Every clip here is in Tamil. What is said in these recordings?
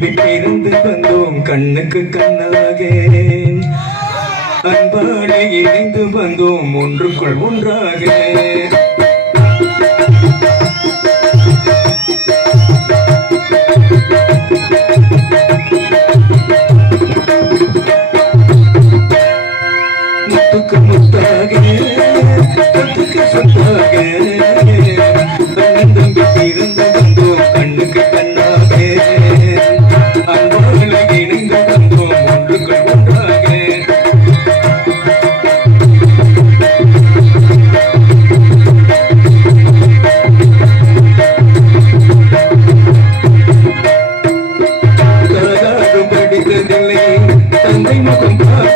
விட்டிருந்து வந்தோம். கண்ணுக்கு கண்ணாக அன்பாலே இணைந்து வந்தோம். ஒன்றுக்குள் ஒன்றாக முத்துக்கு முத்தாக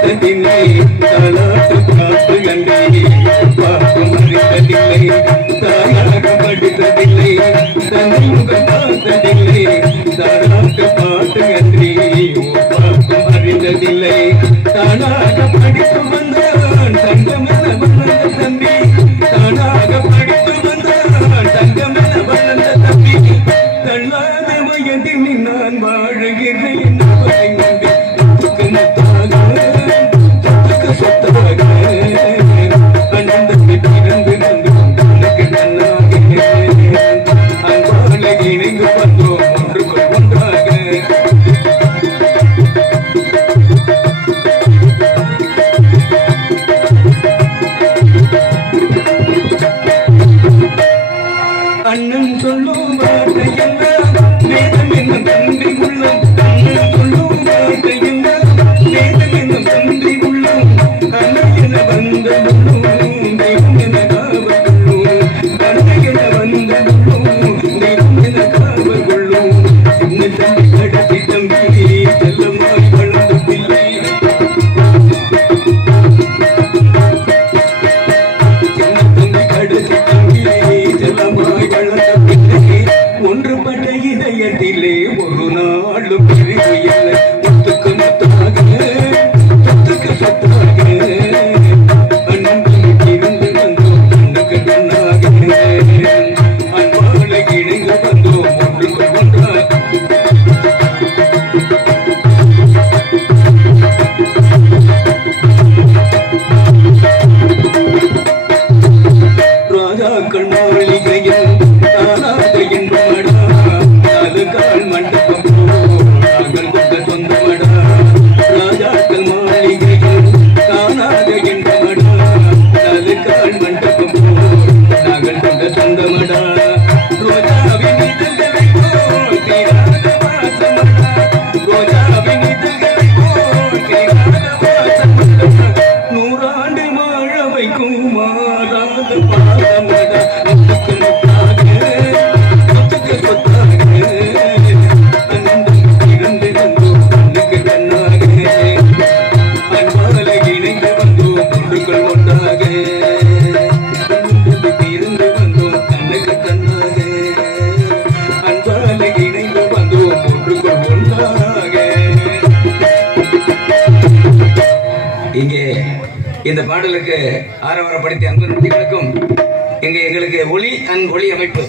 பார்த்ததில்லை தாலாட்டு காத்து கண்டேன் பார்க்கும் அறிந்ததில்லை. தானாகம் படித்ததில்லை. தன்னை முகம் பார்த்ததில்லை. தாலாட்டு பாட்டு கன்றி பார்க்கும் அறிந்ததில்லை. தானாக படித்து வந்தான் தங்கமன வளர்ந்த தம்பி. தானாக படித்து కళ్ళు పెరిగి இங்கே இந்த பாடலுக்கு ஆரவாரப்படுத்தி அன்பு நம்பிகளுக்கும் இங்கே எங்களுக்கு ஒளி அண்ட் ஒளி அமைப்பு.